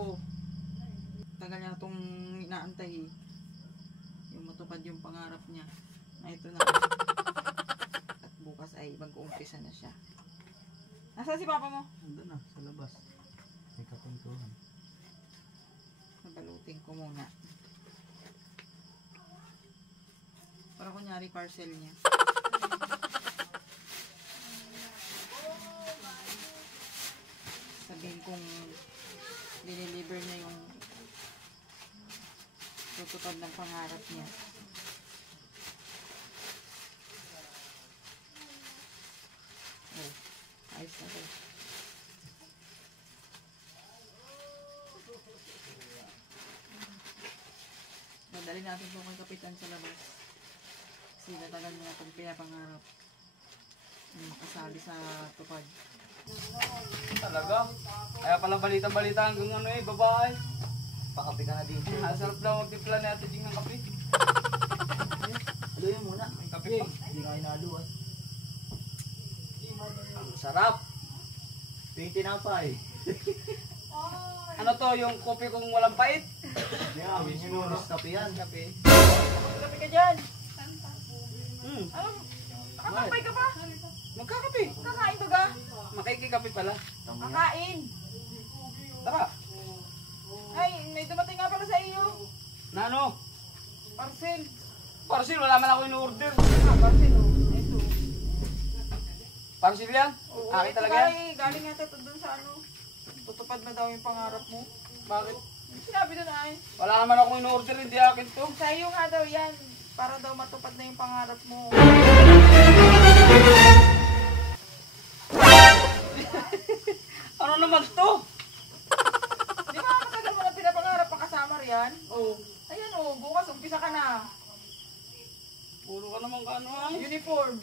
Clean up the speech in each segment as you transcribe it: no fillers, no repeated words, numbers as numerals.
ko. Tagal niya itong inaantay. Yung matupad yung pangarap niya. Na ito na. At bukas ay mag-uumpisa na siya. Nasaan si papa mo? Nandun na, sa labas. May kapuntuhan. Nabalutin ko muna. Para kunyari parcel niya. Sabihin kong dineliver niya yung tutupad ng pangarap niya. Oh, ayos na to. Madali natin po kay Kapitan sa labas. Kasi natagal mo na itong pinapangarap. Makasali sa tupad. Talaga? Kaya pala balita-balita hanggang ano eh, babae. Pakape ka na din. Ang sarap lang magtimpla ni Ate Jing ng kape. Haluin muna. Kape pa. Hindi ka inaluan. Ang sarap. Tingin tinapay. Ano to, yung kopi kung walang pait? Yeah, minus kape yan. Kape. Kapi ka dyan! Hmm. Nakakapay ka pa? Magkakape. Kakain ba ka? Makikikape pala. Kakain! Tara. Ay, may dumating nga pala sa iyo. Na ano? Parcel. Parcel, wala man ako in-order. Parcel oh. Ito. Parcel yan? Oo, Akin ito talaga yan? galing yata ito dun sa ano. Tutupad na daw yung pangarap mo. Bakit? Sinabi doon ay. Wala naman ako in-order, hindi akin to. Sa iyo nga daw yan. Para daw matupad na yung pangarap mo. Ano naman to? Di ba matagal mo na pinapangarap ang kasama riyan? Oh. Ayan oh, bukas umpisa ka na. Puro ka naman ka ano ay. Uniform.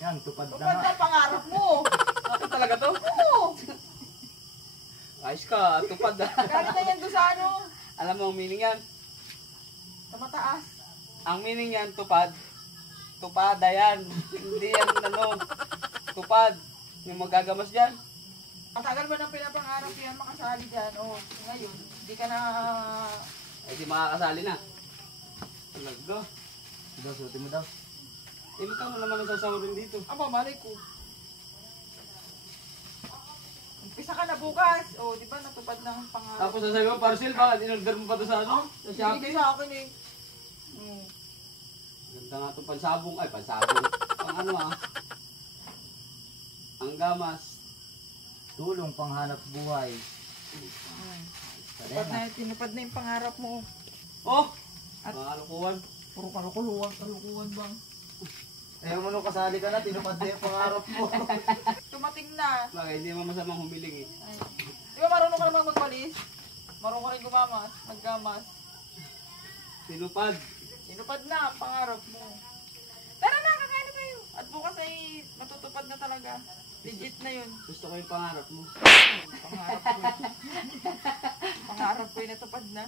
Yan, tupad na Tupad nga. na ang pangarap mo. Akin talaga to? Oo. Ayos ka, tupad ah. Galing na yan doon sa ano. Alam mo ang meaning yan? Sa mataas. Ang meaning yan, tupad. Tupada yan. Hindi yan ano. Tupad. Yung magagamas dyan. Matagal mo nang pinapangarap yan makasali dyan. Oh, ngayon, di ka na... Ay di makakasali na. Talaga. Daw, suotin mo daw. Eh, magkano naman ang sasawarin dito? Aba, malay ko. Umpisa ka na bukas. Oh, di ba natupad na ang pangarap? Tapos sasabi mo, parcel, bakit in-order mo pa to sa ano? Sa Hindi Shopee? sa akin eh. Ganda nga itong pansabong. Ay, pansabong. Pang ano ah. Ang gamas. Tulong panghanap buhay. Tinupad na, tinupad na yung pangarap mo. Oh! At- Mga kalukuhan. Puro kalukuhan bang? Ayaw mo nung kasali ka na, tinupad na yung pangarap mo. Tumating na. Bakit hindi mo masamang humiling eh. Ay. Di ba marunong ka namang magpalis? Marunong ka rin gumamas, maggamas. Tinupad. Tinupad na ang pangarap mo. Tara na, kakain na tayo. At bukas ay matutupad na talaga. Legit na yun. Gusto ko yung pangarap mo. Pangarap ko. Pangarap ko ay natupad na.